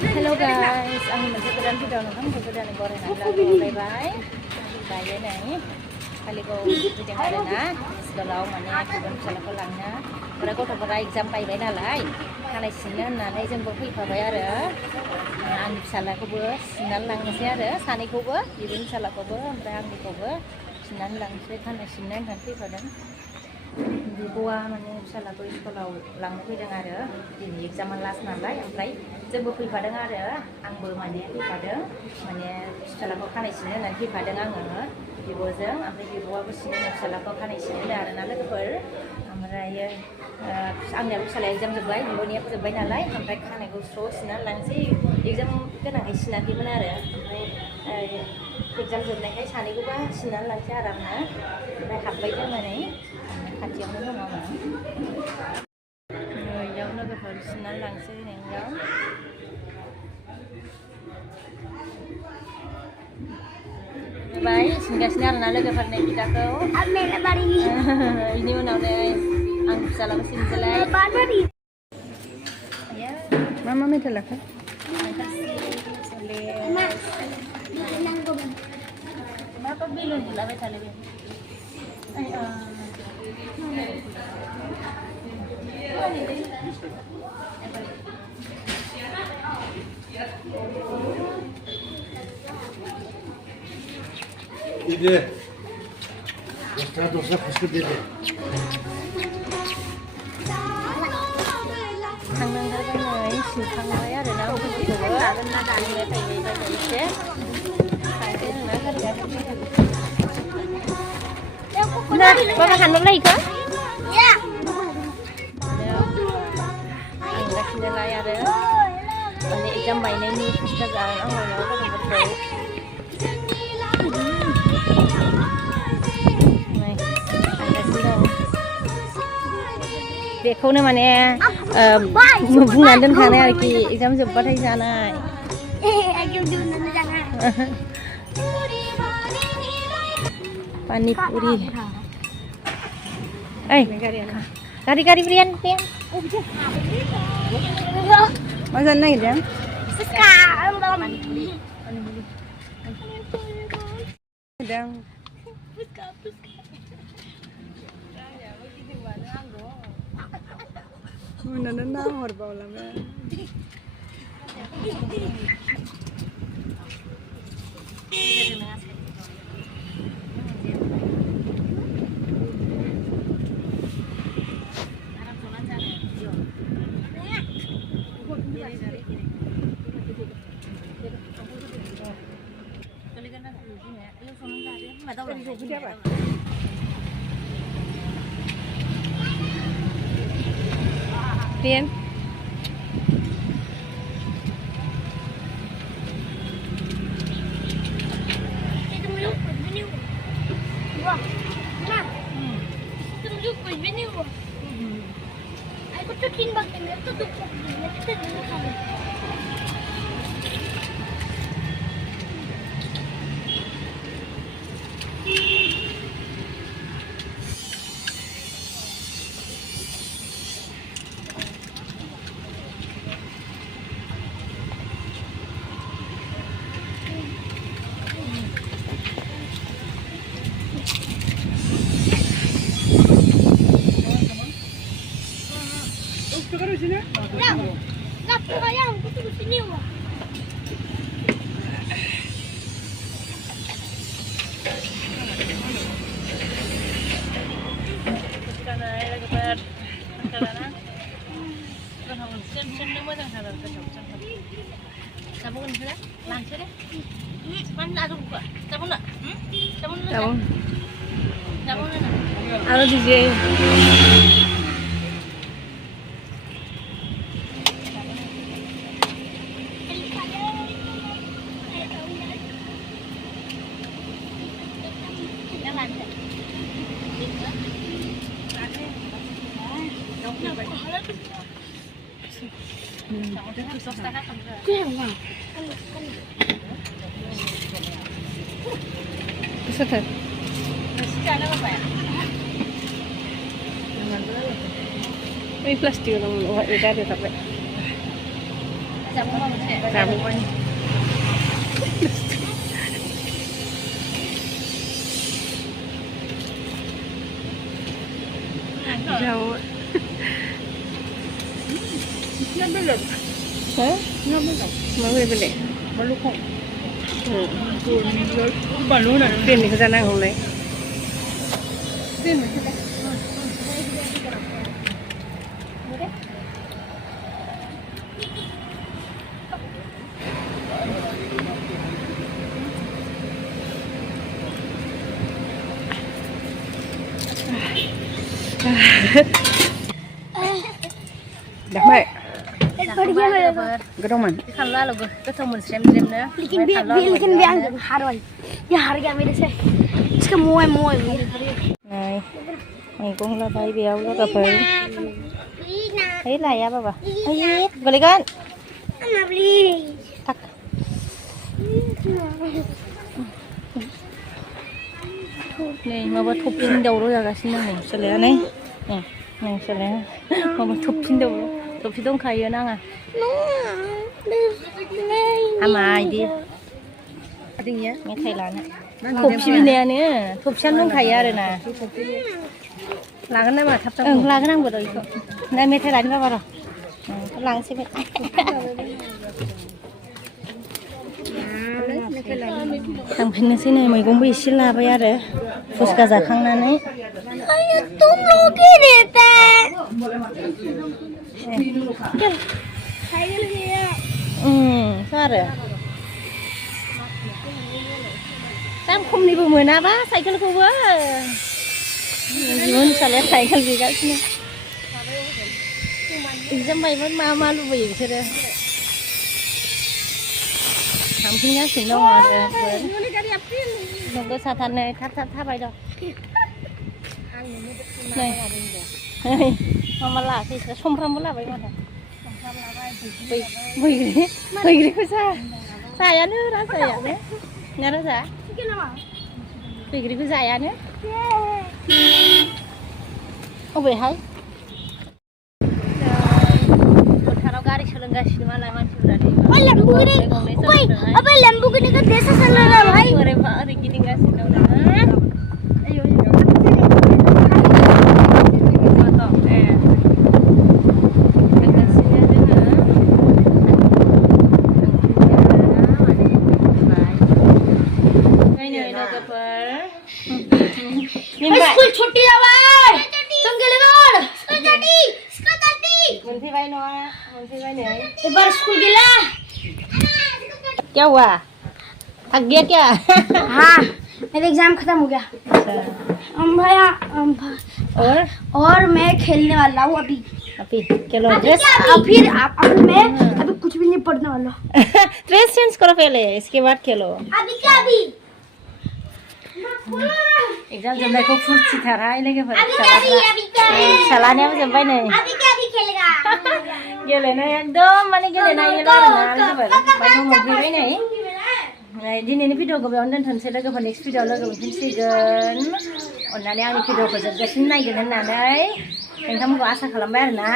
Hello guys, ang masih kedan video nonton kedan goreng bye bye. Bye nih. Kali ko video ada na, sekolah mana kedan salah ko lang na. Para ko tapos exam pai bai nalai. Kanai sinan nalai जों bo फैफाबाय आरो. आंनि फिसालाखौबो सिननानै लांनोसै आरो सानैखौबो इबुन फिसालाखौबो ओमफ्राय आंनिखौबो सिननानै लांनोसै खानाय सिननाय होननानै फैफादों. बिब'आ माने फिसालाखौ स्कुलाव लांनो फैदों आरो दिनै एग्जामा लास्ट नालाय ओमफ्राय जोंबो फैफादों आरो आंबो माने फैफादों माने फिसालाखौ खानाय सिननो होननानै फैफादों आङो बिब'जों ओमफ्राय बिब'आबो सिनो फिसालाखौ खानाय सिननो आरो ना लोगोफोर ओमफ्राय आंनियाबो फिसालाया एग्जाम जोब्बाय बिब'नियाबो जोब्बाय नालाय ओमफ्राय खानायखौ स्र' सिननानै लांसै एग्जाम गोनांखाय सिनाखैमोन आरो ओमफ्राय एग्जाम जोबनायखाय सानैखौबो सिननानै लांसै आरामनो ओमफ्राय हाबबाय जोंनानै खाथियावनो दङ आङो नैयाव लोगोफोर सिननानै लांसै नैयाव बाय सिनगासिनो आरोना लोगोफोरनि बिदाखौ बेनि उनावनो आं फिसालाखौ सिनसैलाय मा मा मेथाइ लाखो मा बेलुन बुलाबाय थालाय बे İyi. Dosta fıstık dedi. थांनांगोन सिनखांबाय आरो ना गथ'खौबो लागोन ना दानिया थाइबाय एसे बाबा हानहरलाय इखौ थांगासिनोलाय आरो माने एग्जाम बायनायनि फैसा जानांगौ गथ'फोरखौ बेखौनो माने बुंनानै दोनखानाय आरोखि एग्जाम जोब्बाथाय जानाय पानिपुरि ओइ गारि Brian मा जानो नागिरदों Mana na horbaula me. Rian Aku tuh timbang ini tuh tuh kita dulu kamu. Nggak kebayang, aku tuh sini wah. Halo DJ. Keset. Ini plastik dong, udah ada tapi. जामुं मा मोनसे जामुं jauh nó belum hả nó belum mau beli belum kok baru dah pin ni ke sana oleh pin macam ni dah baik बढ़िया है gedoman खाला लोग गोथाव मोनस्रेम ना लेकिन हार भाई ये हार गया मेरे से इसका मुंह है này मैगं लाबाय बेयाव लोगोफोर है लाया बाबा है गोलैगोन tak nih माबा थफिन दावराव जागासिनो नै फिसालाया नै नै फिसालाया माबा थफिन दावराव थफि दंखायो नाङा हामा इदि मेथाइ लानो थफि बिनायानो थफियानो दंखायो आरोना लागोन नामा थाब थाब ओं लागोन आंबो र' इखौ ना मेथाइ लानो बाबा र' लांसै बे थांफिननोसै नै मैगंबो एसे लाबाय आरो फुसका जाखांनानै तुम लोग ही देता है आरो दाम खमनिबो मोनाबा साइकेलखौबो जिबन फिसालाया साइकेल बिगासिनो एगजाम बायमोन मा लुबैयो बिसोरो थांफिनगासिनो दं आरो नोंबो साथानै थाब थाबाय दं नै मा लाखै समफ्रामबो लाबाय माथो बैग्रिखौ जायानो राजायानो ना राजा बैग्रिखौ जायानो अबेहाय फोथाराव गारि सोलोंगासिनो मालाय मानसिफोरा अबे लैम्बोर्गिनी का देसा चल रहा है भाई ओरै गिदिंगासिनो दं आयौ स्कूल छुट्टी है तुम गेले कर मोनफैबाय नङा मोनफैबाय नै एक बार स्कूल गेला क्या हुआ थक गया क्या हाँ मेरा एग्जाम खत्म हो गया भैया और मैं खेलने वाला हूँ अभी चलो ड्रेस फिर मैं अभी कुछ भी नहीं पढ़ने वाला ड्रेस चेंज करो पहले इसके बाद खेलो अभी क्या अभी एग्जाम जोबनायखौ फुरथिथारहाय लोगोफोर फिसालानियाबो जोब्बाय नै गेलेनाय एकदम माने गेलेनायल' आरोना लोगोफोर बायनो मोनफैबाय नै दिनैनि भिडिअखौ बेयावनो दोनथ'नोसै लोगोफोर नेक्स्ट भिडिअआव लोगो मोनफिनसिगोन अननानै आंनि भिडिअखौ जोबजासिम नायगोन होननानै नोंथांमोनखौ आसा खालामबाय आरोना